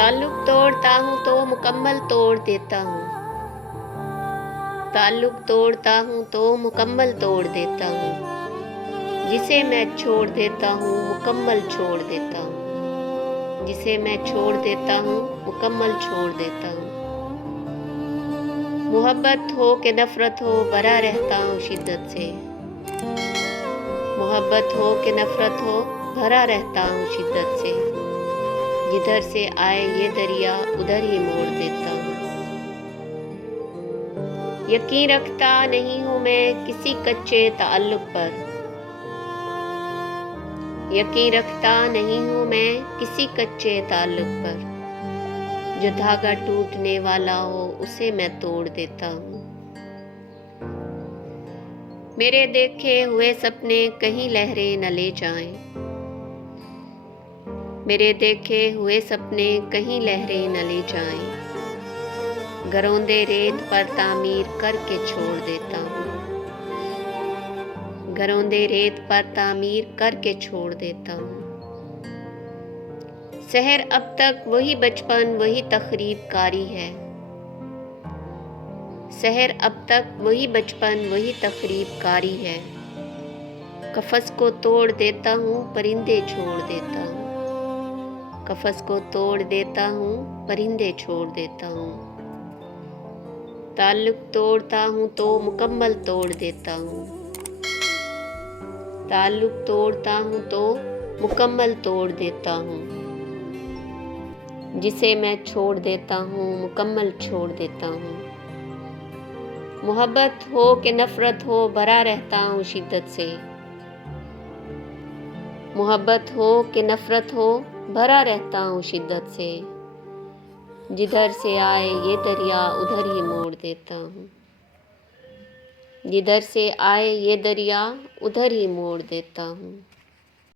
ताल्लुक तोड़ता हूँ तो मुकम्मल तोड़ देता हूँ। ताल्लुक तोड़ता हूँ तो मुकम्मल तोड़ देता हूँ। जिसे मैं छोड़ देता हूँ मुकम्मल छोड़ देता हूँ। जिसे मैं छोड़ देता हूँ मुकम्मल छोड़ देता हूँ। मोहब्बत हो कि नफ़रत हो भरा रहता हूँ शिद्दत से। मोहब्बत हो कि नफ़रत हो भरा रहता हूँ शिद्दत से। जिधर से आए ये दरिया उधर ही मोड़ देता हूँ। यकीन रखता नहीं हूँ मैं किसी कच्चे ताल्लुक पर। यकीन रखता नहीं हूँ मैं किसी कच्चे ताल्लुक पर। जो धागा टूटने वाला हो उसे मैं तोड़ देता हूँ। मेरे देखे हुए सपने कहीं लहरें न ले जाएं। मेरे देखे हुए सपने कहीं लहरें न ले जाएं। घरौंदे रेत पर तामीर करके छोड़ देता हूँ। घरौंदे रेत पर तामीर करके छोड़ देता हूँ। शहर अब तक वही बचपन वही तकरीब कारी है। शहर अब तक वही बचपन वही तकरीब कारी है। कफस को तोड़ देता हूँ परिंदे छोड़ देता हूँ। कफस को तोड़ देता हूँ परिंदे छोड़ देता हूँ। ताल्लुक तोड़ता हूँ तो मुकम्मल तोड़ देता हूँ। ताल्लुक तोड़ता हूँ तो मुकम्मल तोड़ देता हूँ। जिसे मैं छोड़ देता हूँ मुकम्मल छोड़ देता हूँ। मोहब्बत हो कि नफ़रत हो भरा रहता हूँ शिद्दत से। मोहब्बत हो कि नफ़रत हो भरा रहता हूँ शिद्दत से। जिधर से आए ये दरिया उधर ही मोड़ देता हूँ। जिधर से आए ये दरिया उधर ही मोड़ देता हूँ।